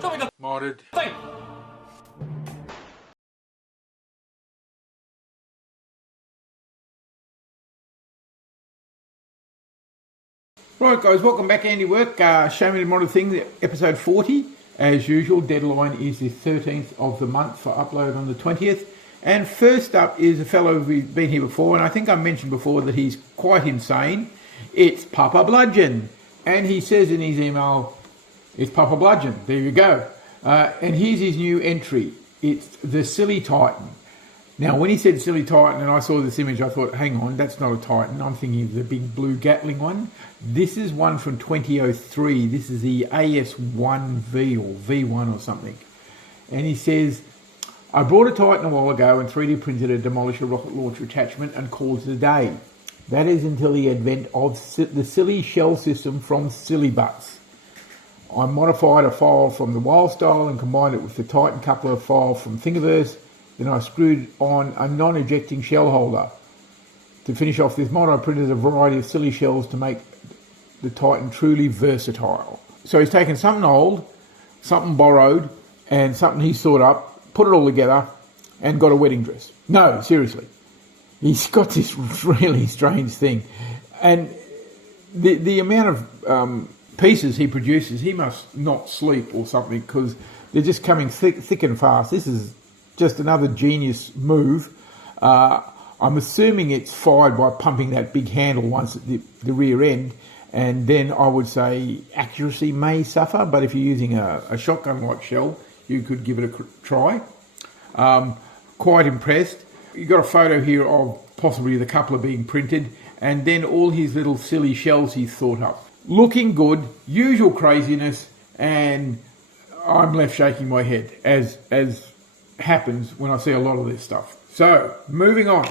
Modded. Right guys, welcome back to Andy Work. Show me the modern thing, episode 40. As usual, deadline is the 13th of the month for upload on the 20th. And first up is a fellow who's been here before, and I think I mentioned before that he's quite insane. It's Papa Bludgeon. And he says in his email, it's Papa Bludgeon. There you go. And here's his new entry. It's the Silly Titan. Now, when he said Silly Titan and I saw this image, I thought, hang on, that's not a Titan. I'm thinking of the big blue Gatling one. This is one from 2003. This is the AS1V or V1 or something. And he says, I brought a Titan a while ago and 3D printed a demolisher rocket launcher attachment and called it a day. That is until the advent of the Silly Shell system from Silly Butts. I modified a file from the Wild Style and combined it with the Titan coupler file from Thingiverse. Then I screwed on a non-ejecting shell holder. To finish off this mod, I printed a variety of silly shells to make the Titan truly versatile. So he's taken something old, something borrowed, and something he thought up, put it all together, and got a wedding dress. No, seriously. He's got this really strange thing. And the amount of pieces he produces, he must not sleep or something, because they're just coming thick and fast. This is just another genius move. I'm assuming it's fired by pumping that big handle once at the rear end, and then I would say accuracy may suffer, but if you're using a shotgun-like shell, you could give it a try. Quite impressed. You've got a photo here of possibly the coupler being printed, and then all his little silly shells he's thought up. Looking good, usual craziness, and I'm left shaking my head, as happens when I see a lot of this stuff. So, moving on.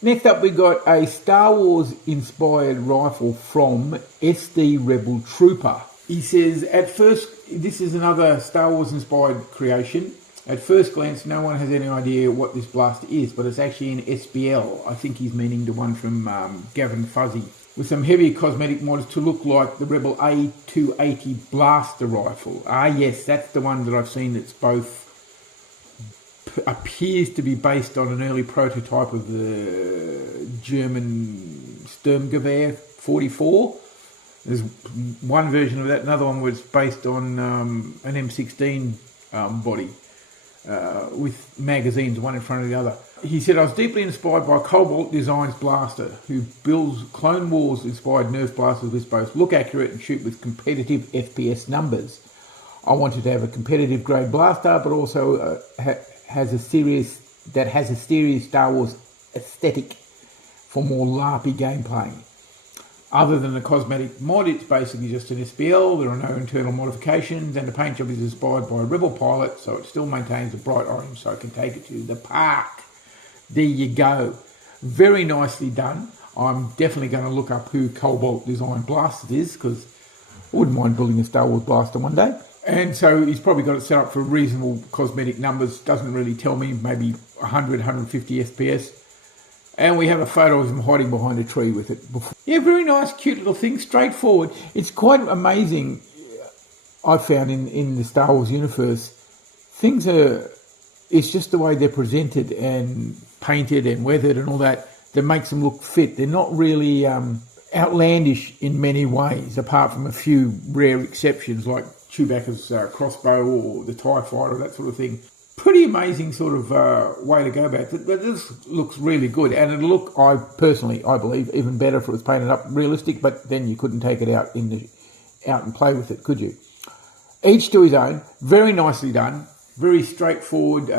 Next up we got a Star Wars inspired rifle from SD Rebel Trooper. He says, at first, this is another Star Wars inspired creation. At first glance, no one has any idea what this blaster is, but it's actually an SBL. I think he's meaning the one from Gavin Fuzzy, with some heavy cosmetic mods to look like the Rebel A280 blaster rifle. Ah yes, that's the one that I've seen that's both appears to be based on an early prototype of the German Sturmgewehr 44. There's one version of that. Another one was based on an M16 body with magazines, one in front of the other. He said, I was deeply inspired by Cobalt Designs Blaster, who builds Clone Wars inspired Nerf blasters which both look accurate and shoot with competitive FPS numbers. I wanted to have a competitive grade blaster, but also has a serious Star Wars aesthetic for more LARPy gameplay. Other than the cosmetic mod, it's basically just an SBL. There are no internal modifications, and the paint job is inspired by a Rebel pilot, so it still maintains a bright orange, so I can take it to the park. There you go. Very nicely done. I'm definitely going to look up who Cobalt Design Blaster is, because I wouldn't mind building a Star Wars blaster one day. And so he's probably got it set up for reasonable cosmetic numbers. Doesn't really tell me, maybe 100, 150 FPS. And we have a photo of him hiding behind a tree with it. Yeah, very nice, cute little thing, straightforward. It's quite amazing, I've found, in the Star Wars universe. Things are, it's just the way they're presented and painted and weathered and all that makes them look fit. They're not really outlandish in many ways, apart from a few rare exceptions like Chewbacca's crossbow or the TIE fighter, that sort of thing. Pretty amazing sort of way to go about it. But this looks really good, and it'll look, I believe, even better if it was painted up realistic. But then you couldn't take it out and play with it, could you? Each to his own. Very nicely done. Very straightforward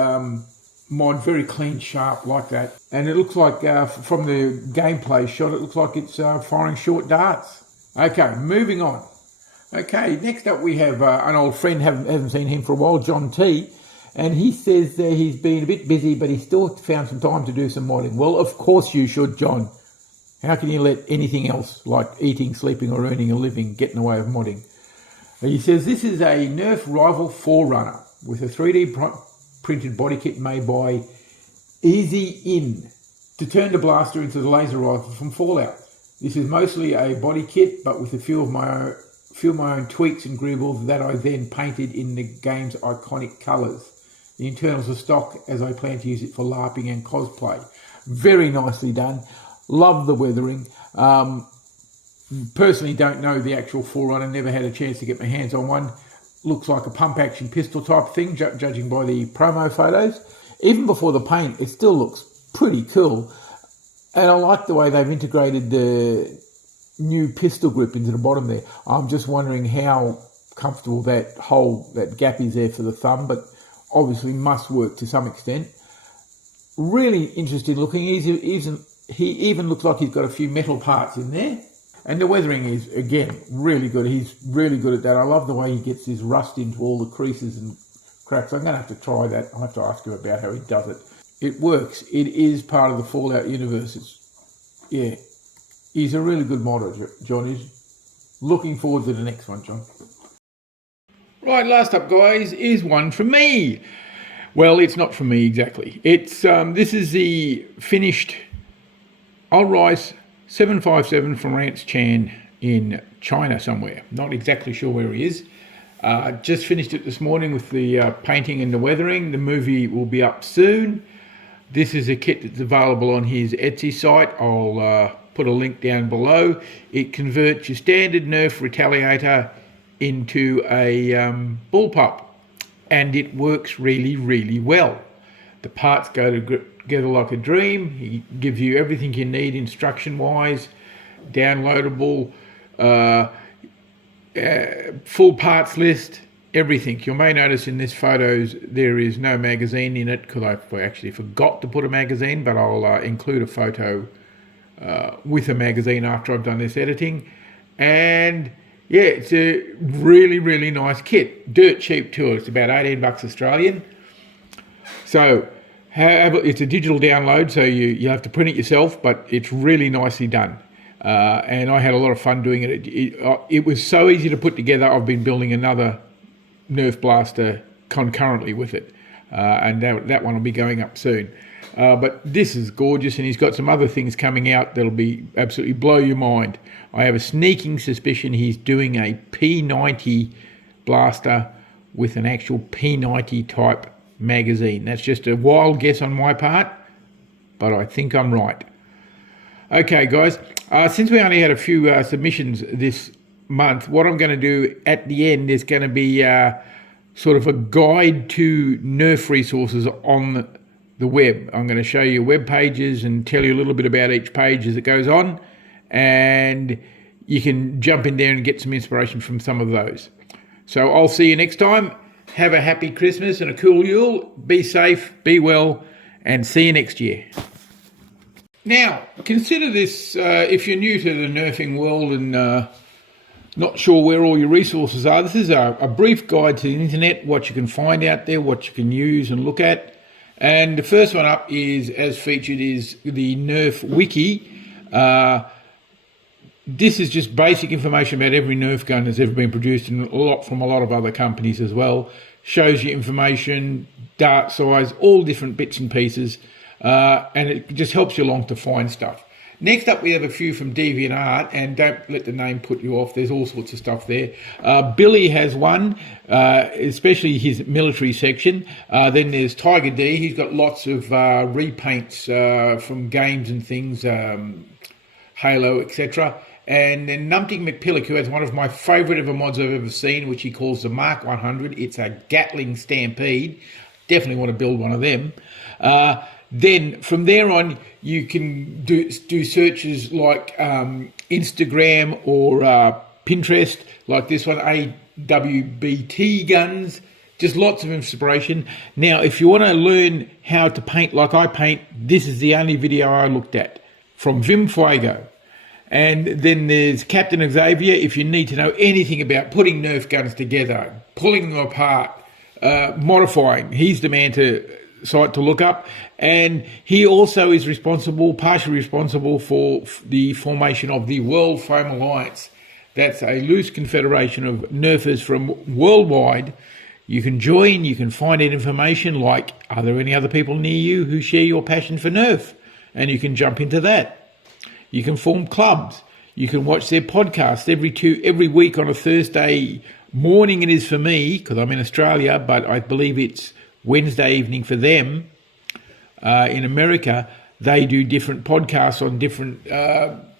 mod. Very clean, sharp, like that. And it looks like from the gameplay shot, it looks like it's firing short darts. Okay, moving on. Okay, next up we have an old friend, haven't seen him for a while, John T. And he says he's been a bit busy, but he still found some time to do some modding. Well, of course you should, John. How can you let anything else, like eating, sleeping or earning a living, get in the way of modding? He says this is a Nerf Rival Forerunner with a 3D printed body kit made by Easy In to turn the blaster into the laser rifle from Fallout. This is mostly a body kit, but with a few of my few of my own tweaks and gribbles that I then painted in the game's iconic colours. The internals are stock as I plan to use it for LARPing and cosplay. Very nicely done. Love the weathering. Personally don't know the actual Forerunner, never had a chance to get my hands on one. Looks like a pump action pistol type thing, judging by the promo photos. Even before the paint, it still looks pretty cool. And I like the way they've integrated the new pistol grip into the bottom there. I'm just wondering how comfortable that gap is there for the thumb, but obviously must work to some extent. Really interesting looking. He even looks like he's got a few metal parts in there. And the weathering is, again, really good. He's really good at that. I love the way he gets his rust into all the creases and cracks. I'm going to have to try that. I'll have to ask him about how he does it. It works. It is part of the Fallout universe. He's a really good modder, John is. Looking forward to the next one, John. Right, last up, guys, is one from me. Well, it's not from me exactly. It's this is the finished Ulrice 757 from Rance Chan in China somewhere. Not exactly sure where he is. Just finished it this morning with the painting and the weathering. The movie will be up soon. This is a kit that's available on his Etsy site. I'll put a link down below. It converts your standard Nerf Retaliator into a bullpup, and it works really, really well. The parts go together like a dream. He gives you everything you need instruction-wise, downloadable, full parts list, everything. You may notice in this photos there is no magazine in it because I actually forgot to put a magazine, but I'll include a photo with a magazine after I've done this editing. And yeah, it's a really, really nice kit. Dirt cheap too. It's about 18 bucks Australian. So it's a digital download, so you have to print it yourself, but it's really nicely done. And I had a lot of fun doing it. It was so easy to put together. I've been building another Nerf blaster concurrently with it. And that one will be going up soon. But this is gorgeous, and he's got some other things coming out that'll be absolutely blow your mind. I have a sneaking suspicion he's doing a P90 blaster with an actual P90 type magazine. That's just a wild guess on my part, but I think I'm right. Okay, guys, since we only had a few submissions this month, what I'm going to do at the end is going to be sort of a guide to Nerf resources on the web. I'm going to show you web pages and tell you a little bit about each page as it goes on, and you can jump in there and get some inspiration from some of those. So I'll see you next time. Have a happy Christmas and a cool Yule. Be safe, be well, and see you next year. Now, consider this, if you're new to the nerfing world and not sure where all your resources are, this is a brief guide to the internet, what you can find out there, what you can use and look at. And the first one up is, as featured, is the Nerf Wiki. This is just basic information about every Nerf gun that's ever been produced, and from a lot of other companies as well. Shows you information, dart size, all different bits and pieces, and it just helps you along to find stuff. Next up, we have a few from DeviantArt, and don't let the name put you off. There's all sorts of stuff there. Billy has one, especially his military section. Then there's Tiger D. He's got lots of repaints from games and things, Halo, etc. And then Numpty McPillock, who has one of my favourite ever mods I've ever seen, which he calls the Mark 100. It's a Gatling Stampede. Definitely want to build one of them. Then from there on, you can do searches like Instagram or Pinterest, like this one, AWBT guns. Just lots of inspiration. Now, if you want to learn how to paint like I paint, this is the only video I looked at from Vim Fuego. And then there's Captain Xavier, if you need to know anything about putting Nerf guns together, pulling them apart, modifying. He's the man to look up. And he also is partially responsible for the formation of the World Foam Alliance. That's a loose confederation of Nerfers from worldwide. You can join, you can find out information like, are there any other people near you who share your passion for Nerf? And you can jump into that. You can form clubs. You can watch their podcast every week on a Thursday morning. It is for me because I'm in Australia, but I believe it's Wednesday evening for them in America. They do different podcasts on different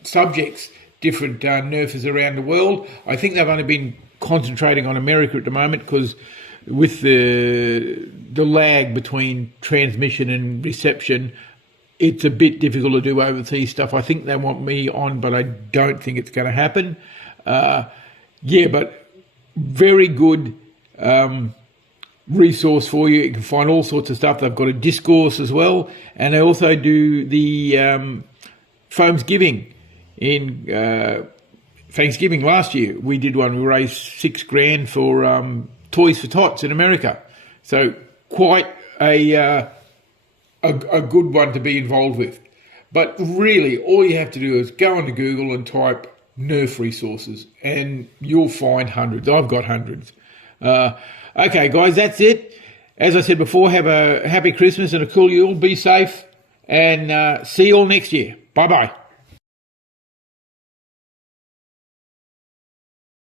subjects, different nerfers around the world. I think they've only been concentrating on America at the moment because with the lag between transmission and reception, it's a bit difficult to do overseas stuff. I think they want me on, but I don't think it's going to happen. But very good resource for you. You can find all sorts of stuff. They've got a discourse as well, and they also do the Foamsgiving in Thanksgiving last year. We did one. We raised $6,000 for Toys for Tots in America. So quite a good one to be involved with. But really, all you have to do is go onto Google and type Nerf Resources, and you'll find hundreds. I've got hundreds. Okay, guys, that's it. As I said before, have a happy Christmas and a cool Yule. Be safe, and see you all next year. Bye-bye.